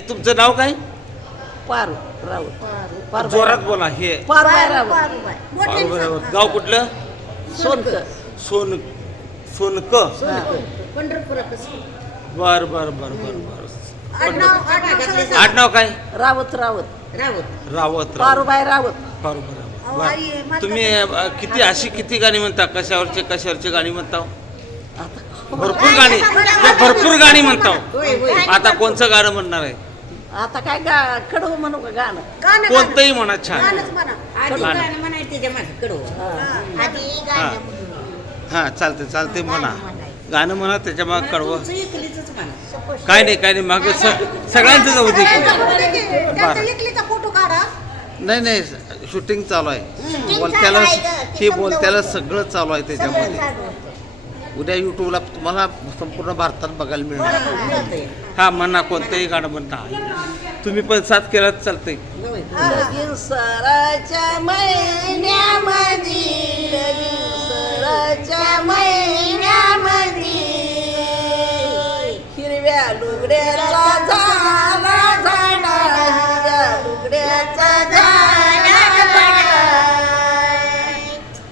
आई तुमचं नाव काय? पारू राऊत पारू. जोरात बोला हे. पारबाई राऊत पारुबाई राऊत. गाव कुठलं? सोनक. सोन सोनक. बर बर बर बर बर. आडनाव काय? राऊत रावत रावत. रावत. पारुबाई रावत. अहो, बर. आई, म्हातारी- तुम्ही अ, किती अशी किती गाणी म्हणता? कशावरचे कशावरचे गाणी म्हणता? आता भरपूर गाणी. हे भरपूर गाणी म्हणता. आता कोणचं गाणं म्हणणार आहे? आता काय गा कडवं म्हणू का गाणं गाणं कोणतंही म्हणा छान गाणंच म्हणा आधी गाणं. गाणं म्हणायचं त्याच्यामागे कडवं हा. आधी हा म्हणून. हा चालते चालते म्हणा. गाणं म्हणा त्याच्या माग कळवं तुमचं एकलीचंच म्हणा काय नाही काय नाही माग सगळ्यांचं जाऊ दे बरं. एकलीचा फोटो काढा नाही नाही शूटिंग चालू आहे बोलत्याला चालू आहे गं. ते हे समजावून. बोलत्याला सगळं चालू आहे सगळं त्याच्यामध्ये चालू होतं. उद्या युट्यूबला तुम्हाला संपूर्ण भारतात बघायला मिळणार. हा म्हणा कोणतंही गाणं म्हणता. तुम्ही पण साथ केलाच चालतंय. सराच्या महिन्यामध्ये सराच्या महिन्यामध्ये हिरव्या लुगड्याचा झाला झाडा हिरव्या लुगड्याचा झाडा.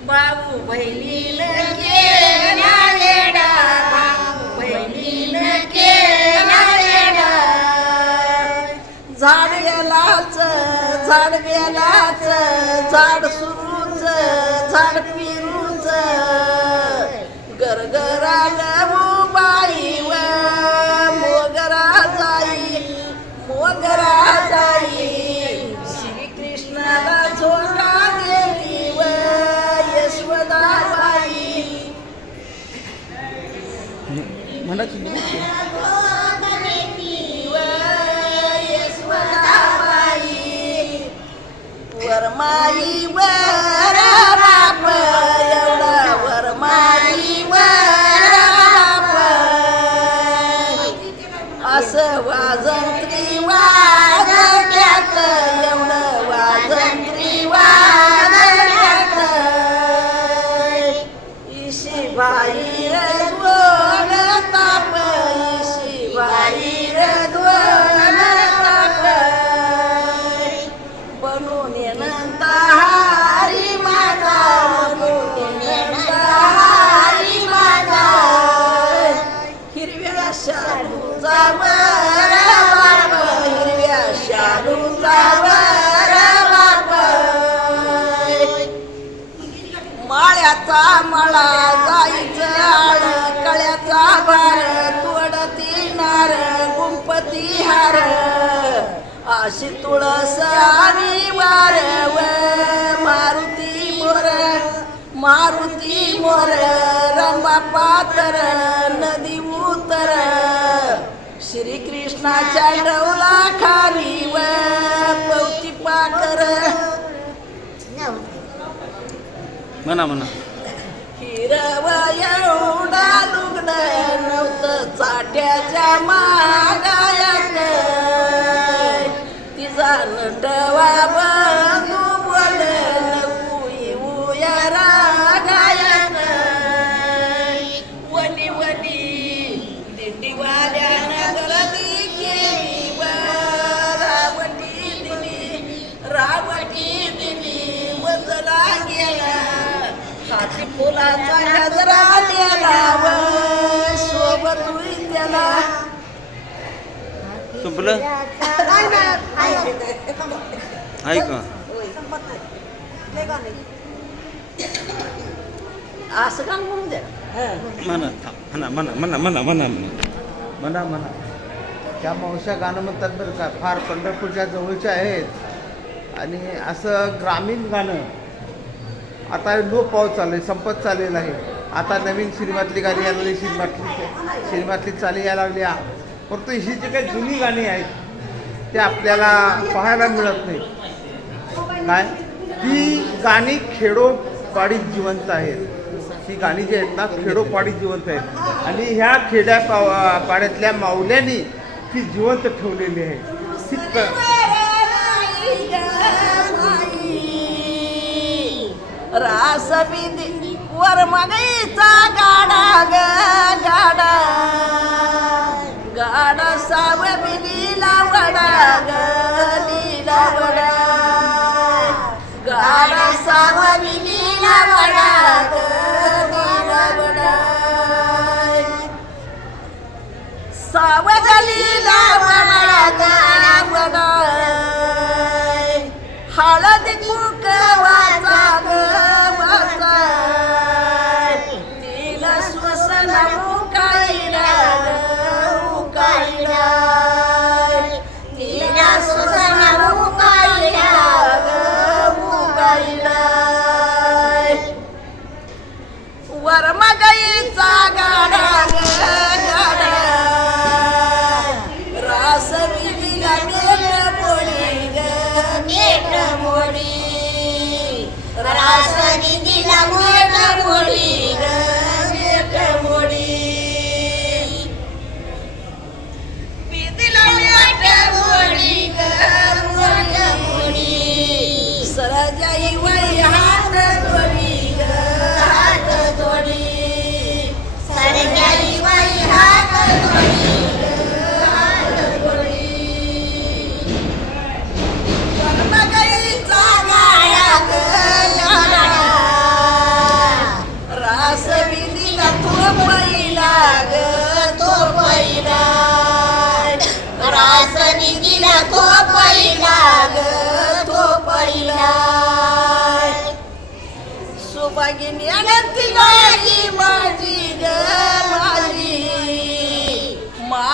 बाबू बहिणीनं झाड गेलाच झाड सुरूच झाड पिरूच. गरगराल बाई व मोगरा जाई मोगरा जाई श्रीकृष्णाला झोका देती व यशवदा बाई we will. माळ्याचा मळा जायचं आळ कळ्याचा भार तोडती नार गुंपती हार. अशी तुळस आणि वार व मारुती मोर मारुती मोर रंबा पातर नदी उतर. श्रीकृष्णाच्या डौला खाली व पवती पाकर म्हणा म्हणा. हिरव एवढा लुगड नव्हतं चाट्याच्या मागायात तिचा नटवा बंधू बोल नको उयरा गायत वनी वनी दिंडीवाल्या फुलाचा गजरा नेला व सोबत त्याला. असं का म्हणून द्या? म्हणा थांब. म्हणा म्हणा म्हणा म्हणा म्हणा म्हणा. म्हणा म्हणा. त्या मावश्या गाणं म्हणतात बरं का फार पंढरपूरच्या जवळच्या आहेत. आणि असं ग्रामीण गाणं आता नो पाऊस चालू आहे संपत चाललेला आहे. आता नवीन सिनेमातली गाणी यायला लागली सिनेमातली सिनेमातली चाली यायला लागल्या परंतु ही जी काही जुनी गाणी आहेत ते आपल्याला पाहायला मिळत नाही काय? ती गाणी खेडोपाडीत जिवंत आहेत. ही गाणी जी आहेत ना खेडोपाडीत जिवंत आहेत. आणि ह्या खेड्या पा पाड्यातल्या माऊल्यांनी ती जिवंत ठेवलेली आहे. ती रास बिंदी वर मगईचा गाडा ग गाडा. गाडा साव बिलीला ग लीला वडा गाडा साव बिलीला वडा ग लीला वडा ग.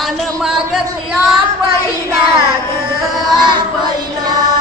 मान मागत या पहिला पहिला.